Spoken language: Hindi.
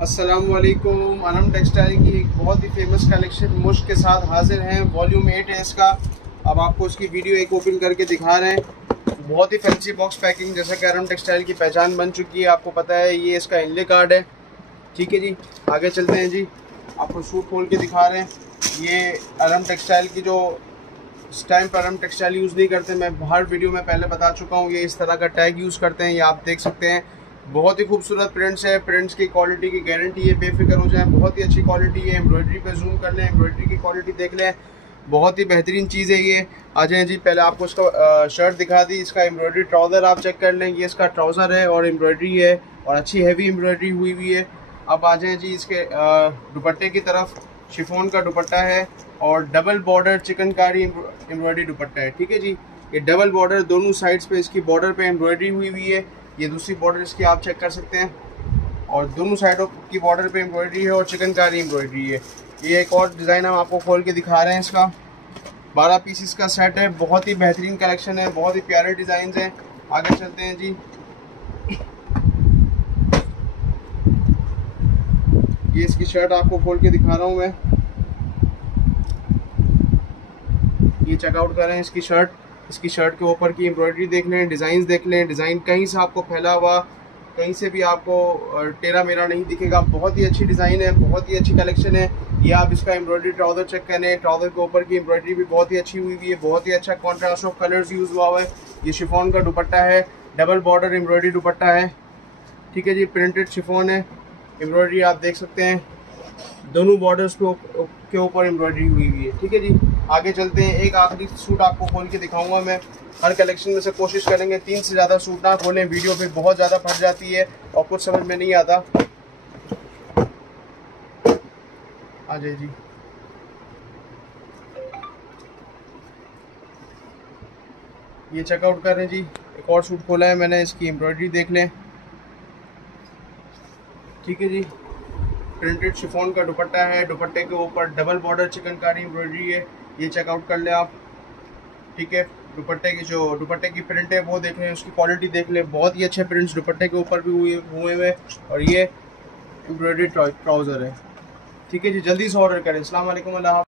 अस्सलामुअलैकुम। अनम टेक्सटाइल की एक बहुत ही फेमस कलेक्शन मुश्क के साथ हाजिर हैं। वॉल्यूम 8 है इसका। अब आपको इसकी वीडियो एक ओपन करके दिखा रहे हैं। बहुत ही फैंसी बॉक्स पैकिंग, जैसा कि अनम टेक्सटाइल की पहचान बन चुकी है, आपको पता है। ये इसका इनले कार्ड है। ठीक है जी, आगे चलते हैं जी। आपको सूट खोल के दिखा रहे हैं। ये अनम टेक्सटाइल की जो इस टाइम पर अनम टेक्सटाइल यूज़ नहीं करते, मैं हर वीडियो में पहले बता चुका हूँ। ये इस तरह का टैग यूज़ करते हैं, ये आप देख सकते हैं। बहुत ही खूबसूरत प्रिंट्स है। प्रिंट्स की क्वालिटी की गारंटी है, बेफिक्र हो जाए। बहुत ही अच्छी क्वालिटी है। एम्ब्रॉयडरी पे जूम कर लें, एम्ब्रॉयडरी की क्वालिटी देख लें, बहुत ही बेहतरीन चीज़ है ये। आ जाए जी, पहले आपको इसका शर्ट दिखा दी। इसका एम्ब्रॉयडरी ट्राउज़र आप चेक कर लें। ये इसका ट्राउज़र है और एम्ब्रॉयडरी है और अच्छी हैवी एम्ब्रॉयडरी हुई हुई है। अब आ जाए जी इसके दुपट्टे की तरफ। शिफॉन का दुपट्टा है और डबल बॉर्डर चिकनकारी एम्ब्रॉयडरी दुपट्टा है। ठीक है जी, ये डबल बॉर्डर दोनों साइड्स पे, इसकी बॉर्डर पे एम्ब्रॉयडरी हुई हुई है। ये दूसरी बॉर्डर इसकी आप चेक कर सकते हैं और दोनों साइडों की बॉर्डर पे एम्ब्रॉयडरी है और चिकनकारी एम्ब्रॉयडरी है। ये एक और डिज़ाइन हम आपको खोल के दिखा रहे हैं। इसका 12 पीसेस का सेट है। बहुत ही बेहतरीन कलेक्शन है, बहुत ही प्यारे डिज़ाइन हैं। आगे चलते हैं जी। ये इसकी शर्ट आपको खोल के दिखा रहा हूँ मैं। ये चेकआउट करें इसकी शर्ट। इसकी शर्ट के ऊपर की एम्ब्रॉयडरी देख लें, डिज़ाइन देख लें। डिज़ाइन कहीं से आपको फैला हुआ, कहीं से भी आपको टेढ़ा मेढ़ा नहीं दिखेगा। बहुत ही अच्छी डिज़ाइन है, बहुत ही अच्छी कलेक्शन है। ये आप इसका एम्ब्रॉयडरी ट्राउज़र चेक करें। ट्राउज़र के ऊपर की एम्ब्रॉयडरी भी बहुत ही अच्छी हुई हुई है। बहुत ही अच्छा कॉन्ट्रास्ट ऑफ कलर्स यूज़ हुआ हुआ है। ये शिफॉन का दुपट्टा है, डबल बॉर्डर एम्ब्रॉयडरी दुपट्टा है। ठीक है जी, प्रिंटेड शिफॉन है। एम्ब्रॉयडरी आप देख सकते हैं, दोनों बॉर्डर्स के ऊपर एम्ब्रॉयडरी हुई हुई है। ठीक है जी, आगे चलते हैं। एक आखिरी सूट आपको खोल के दिखाऊंगा मैं। हर कलेक्शन में से कोशिश करेंगे 3 से ज़्यादा सूट ना खोलें, वीडियो पे बहुत ज़्यादा फट जाती है और कुछ समझ में नहीं आता। आ जाए जी। ये चेकआउट करें जी। एक और सूट खोला है मैंने, इसकी एम्ब्रॉयडरी देख लें। ठीक है जी, प्रिंटेड शिफॉन का दुपट्टा है। दुपट्टे के ऊपर डबल बॉर्डर चिकनकारी एम्ब्रॉयडरी है। ये चेकआउट कर ले आप। ठीक है, दुपट्टे की प्रिंट है वो देख लें, उसकी क्वालिटी देख लें। बहुत ही अच्छे प्रिंट्स दुपट्टे के ऊपर भी हुए हुए और ये एम्ब्रॉयडरी ट्राउज़र है। ठीक है जी, जल्दी से ऑर्डर करें। अस्सलाम वालेकुम। अल्लाह।